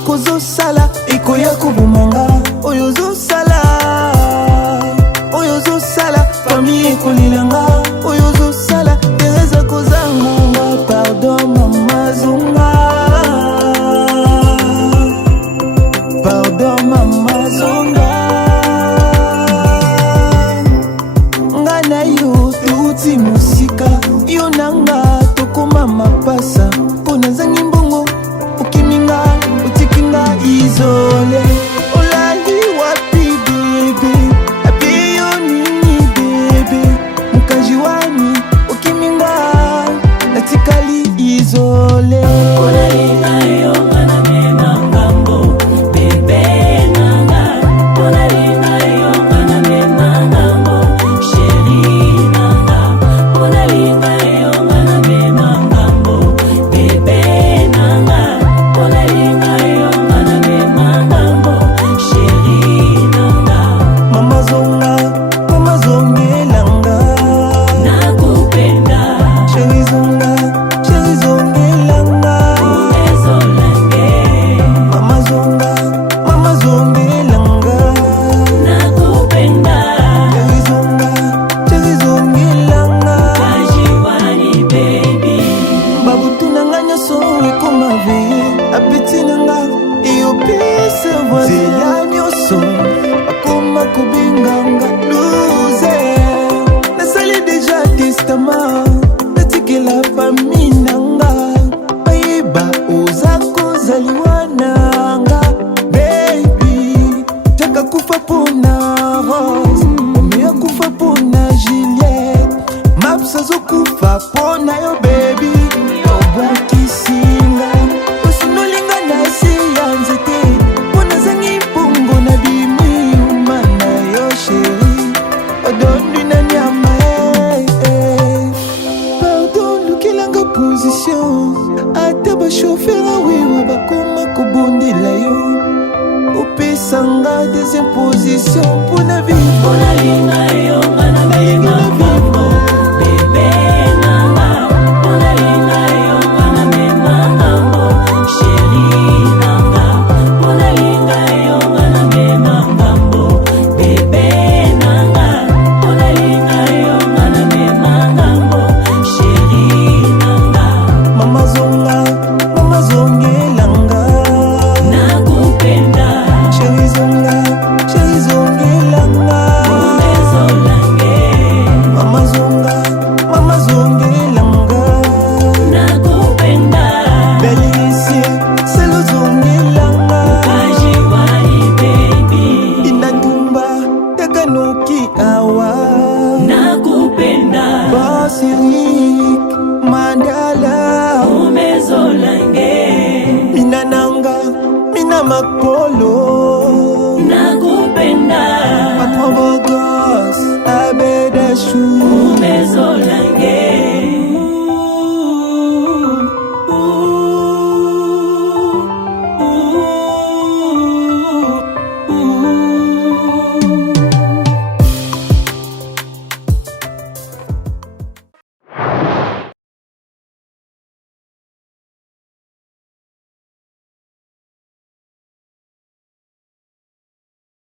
Yokozo sala ikoya kubumanga. Oyozo sala famille ekolilanga. Oyozo sala Teresa kozanga. Pardon mama zonga, pardon mama zonga. Ngana yo tuti musika yo nanga tokoma mapasa. Pona zangi mbongo ukiminga utikinga izole. Olali wapi bebe apiyo nini bebe. Mukajiwani ukiminga natikali izole. Onalinga yo ngana mema ngambo bebe nanga. Onalinga yo ngana mema ngambo sheri nanga. Onalinga yo ngana mema ngambo bebe nanga. Onalinga yo ngana mema ngambo sheri nanga. Mama zonga, mama zongelanga. Nakupenda Sheri zonga, sheri zongelanga. umezolange. Mama zonga, mama zongelanga. Nakupenda Sheri zonga, sheri zongelanga. kajiwani baby. Babutu nanga nyoso ekoma veye. Apeti nanga eyopesa voisin. Zela nyoso akoma kubinganga. Loser nasali deja testament. Natikela famille nanga. Bayeba oza kozaliwa nanga. Baby taka kufa pona Rose, omeya kufa pona Juliette. Mapsa zokufa pona yo baby. Obwakisinga osinolinga na se ya nzete. Pona zangi mpungo na bimi umana yo sheri. Odondi na nyama Pardon lukilanga position. Ata ba chauffeur awewa bakoma kobondela yo. Opesanga deuxième position pona vivre. Onalinga yo ngana mema ngambo bebe nanga. Onalinga yo ngana mema ngambo sheri nanga. Onalinga yo ngana mema ngambo bebe nanga. Onalinga yo ngana mema ngambo sheri nanga. Mama zonga, mama zongelanga. Nakupenda Sheri zonga, sheri zongelanga. umezolange. Mama zonga, mama zongelanga. Nakupenda Belice, selo zongelanga. kajiwani baby. Inatumba, taganoki awa. Nakupenda Basirik, mandala. umezolange. Mina nanga, mina makolo.